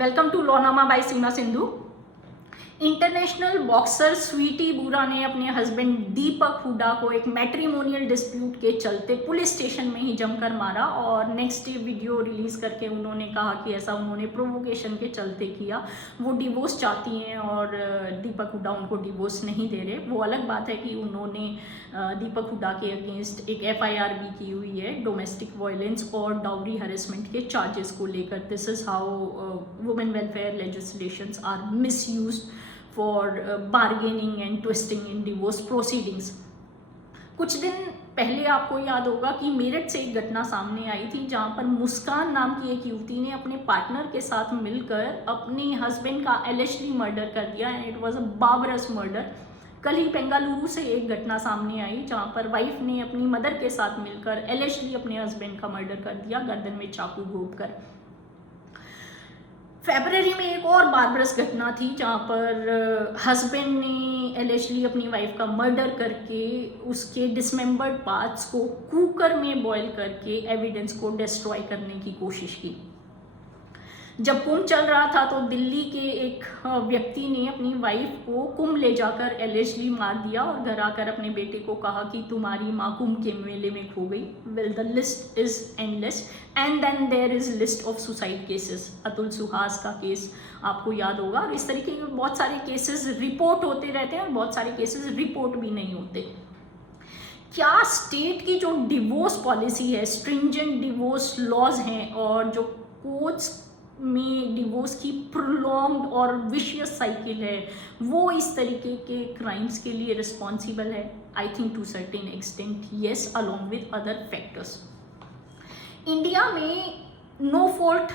Welcome to Lawnama by Seema Sindhu. International boxer Saweety Boora ने अपने husband दीपक हुडा को एक मैट्रिमोनियल डिस्प्यूट के चलते पुलिस स्टेशन में ही जमकर मारा और नेक्स्ट डे वीडियो रिलीज करके उन्होंने कहा कि ऐसा उन्होंने प्रोवोकेशन के चलते किया। वो डिवोर्स चाहती हैं और दीपक हुडा उनको डिवोर्स नहीं दे रहे। वो अलग बात है कि उन्होंने दीपक हुडा के अगेंस्ट एक FIR भी की हुई है डोमेस्टिक वायलेंस और डाउरी हरेसमेंट के चार्जेस को लेकर। This is how women welfare legislations are misused for bargaining and twisting in divorce proceedings. कुछ दिन पहले आपको याद होगा कि मेरठ से एक घटना सामने आई थी जहां पर मुस्कान नाम की एक युवती ने अपने पार्टनर के साथ मिलकर अपने हस्बैंड का एलिजली मर्डर कर दिया and it was a बार्बरस murder. कल ही बेंगलुरु से एक घटना सामने आई जहां पर वाइफ ने अपनी मदर के साथ मिलकर एलिजली अपने हस्बैंड का मर्डर कर दिया गर्दन में चाकू घोंपकर। फरवरी में एक और बार्बरस घटना थी जहाँ पर हस्बैंड ने एलिजली अपनी वाइफ का मर्डर करके उसके डिसमेंबर्ड पार्ट्स को कुकर में बॉईल करके एविडेंस को डिस्ट्रॉय करने की कोशिश की। जब कुंभ चल रहा था तो दिल्ली के एक व्यक्ति ने अपनी वाइफ को कुंभ ले जाकर एलिजली मार दिया और घर आकर अपने बेटे को कहा कि तुम्हारी माँ कुंभ के मेले में खो गई। Well, the list is endless and then there is list of suicide cases. Atul Suhas का केस आपको याद होगा। और इस तरीके के बहुत सारे केसेस रिपोर्ट होते रहते हैं और बहुत सारे केसेस रिपोर्ट भी नहीं होते। क्या स्टेट की जो डिवोर्स पॉलिसी है, स्ट्रिंजेंट डिवोर्स लॉज हैं और जो कोर्ट्स में डिवोर्स की प्रोलॉन्ग्ड और विशियस साइकिल है, वो इस तरीके के क्राइम्स के लिए रिस्पॉन्सिबल है? I think to certain extent yes, along with other factors. India में नो फॉल्ट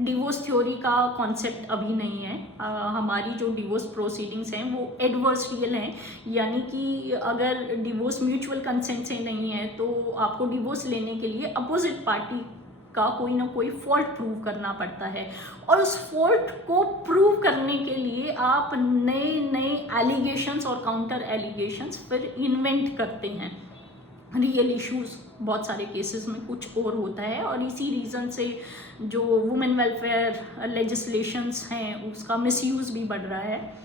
डिवोर्स थ्योरी का कॉन्सेप्ट अभी नहीं है। हमारी जो डिवोर्स प्रोसीडिंग्स हैं वो एडवर्सरियल हैं, यानी कि अगर डिवोर्स म्यूचुअल कंसेंट से नहीं है तो आपको डिवोर्स लेने के लिए अपोजिट पार्टी का कोई ना कोई फॉल्ट प्रूव करना पड़ता है और उस फॉल्ट को प्रूव करने के लिए आप नए नए एलिगेशंस और काउंटर एलिगेशंस फिर इन्वेंट करते हैं। रियल इश्यूज बहुत सारे केसेस में कुछ और होता है और इसी रीज़न से जो वुमेन वेलफेयर लेजिस्लेशंस हैं उसका मिसयूज़ भी बढ़ रहा है।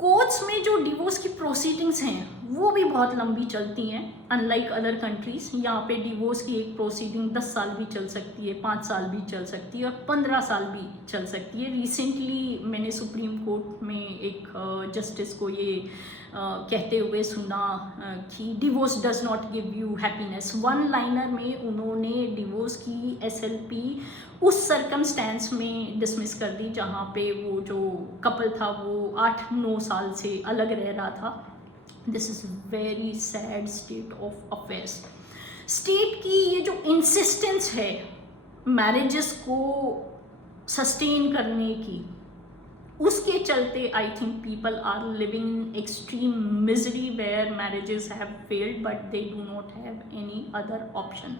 कोर्ट्स में जो डिवोर्स की प्रोसीडिंग्स हैं वो भी बहुत लंबी चलती हैं। अनलाइक अदर कंट्रीज, यहाँ पे डिवोर्स की एक प्रोसीडिंग 10 साल भी चल सकती है, 5 साल भी चल सकती है और 15 साल भी चल सकती है। रिसेंटली मैंने सुप्रीम कोर्ट में एक जस्टिस को ये कहते हुए सुना कि divorce does not give you happiness. One liner में उन्होंने डिवोर्स की SLP उस सर्कमस्टेंस में डिसमिस कर दी जहाँ पे वो जो कपल था वो 8-9 साल से अलग रह रहा था। This is very sad state of affairs. State की ये जो इंसिस्टेंस है मैरिजेस को सस्टेन करने की, उसके चलते I think people are living in extreme misery where marriages have failed but they do not have any other option.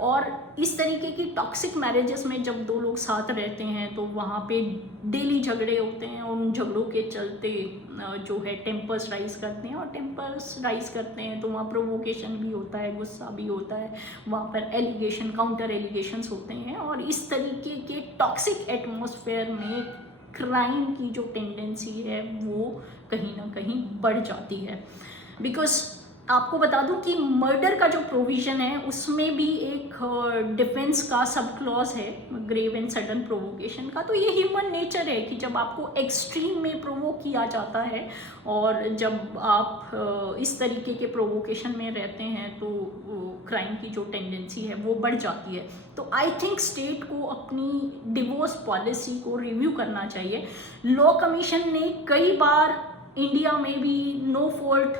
और इस तरीके की टॉक्सिक मैरिजेस में जब दो लोग साथ रहते हैं तो वहाँ पे डेली झगड़े होते हैं और उन झगड़ों के चलते जो है टेम्पर्स राइज करते हैं और टेम्पर्स राइज करते हैं तो वहाँ प्रोवोकेशन भी होता है, गुस्सा भी होता है, वहाँ पर एलिगेशन काउंटर एलिगेशंस होते हैं और इस तरीके के टॉक्सिक एटमॉस्फेयर में क्राइम की जो टेंडेंसी है वो कहीं ना कहीं बढ़ जाती है। बिकॉज आपको बता दूं कि मर्डर का जो प्रोविज़न है उसमें भी एक डिफेंस का सब क्लॉज है ग्रेव एंड सडन प्रोवोकेशन का। तो ये ह्यूमन नेचर है कि जब आपको एक्सट्रीम में प्रोवोक किया जाता है और जब आप इस तरीके के प्रोवोकेशन में रहते हैं तो क्राइम की जो टेंडेंसी है वो बढ़ जाती है। तो आई थिंक स्टेट को अपनी डिवोर्स पॉलिसी को रिव्यू करना चाहिए। लॉ कमीशन ने कई बार इंडिया में भी no fault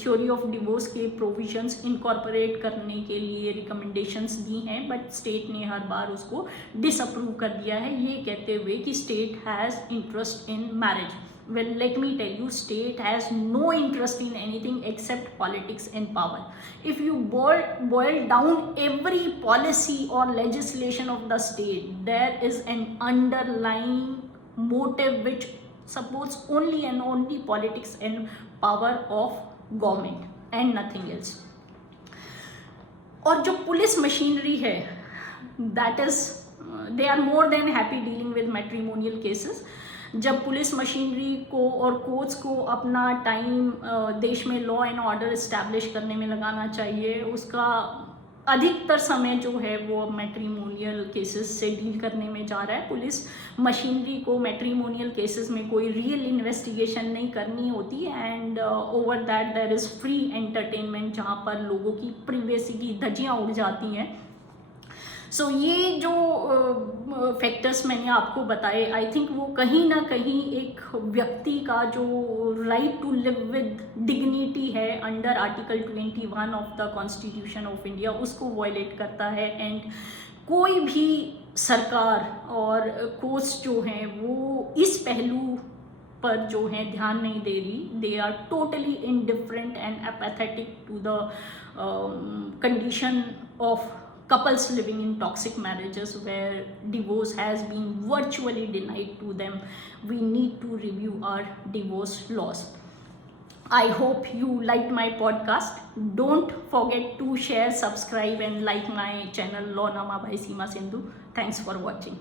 theory of divorce के प्रोविजंस इनकॉर्पोरेट करने के लिए रिकमेंडेशंस दी हैं बट स्टेट ने हर बार उसको डिसअप्रूव कर दिया है ये कहते हुए कि state has interest in marriage. Well, let me tell you, state has no interest in anything except politics and power. If you boil down every policy or legislation of the state, there is an underlying motive which supports only and only politics and power of government and nothing else. और जो police machinery है that is they are more than happy dealing with matrimonial cases. जब police machinery को और courts को अपना time देश में लॉ एंड ऑर्डर इस्टेब्लिश करने में लगाना चाहिए, उसका अधिकतर समय जो है वो मैट्रिमोनियल केसेस से डील करने में जा रहा है। पुलिस मशीनरी को मैट्रिमोनियल केसेस में कोई रियल इन्वेस्टिगेशन नहीं करनी होती, and over that there is free entertainment, जहाँ पर लोगों की प्रिवेसी की धज्जियाँ उड़ जाती हैं। सो ये जो फैक्टर्स मैंने आपको बताए, आई थिंक वो कहीं ना कहीं एक व्यक्ति का जो right to live with dignity है under article 21 of the constitution of India, उसको वायलेट करता है। एंड कोई भी सरकार और कोर्ट्स जो हैं वो इस पहलू पर जो है ध्यान नहीं दे रही। They are totally indifferent and apathetic to the condition of couples living in toxic marriages where divorce has been virtually denied to them. We need to review our divorce laws. I hope you liked my podcast. Don't forget to share, subscribe and like my channel Law Nama by Seema Sindhu. Thanks for watching.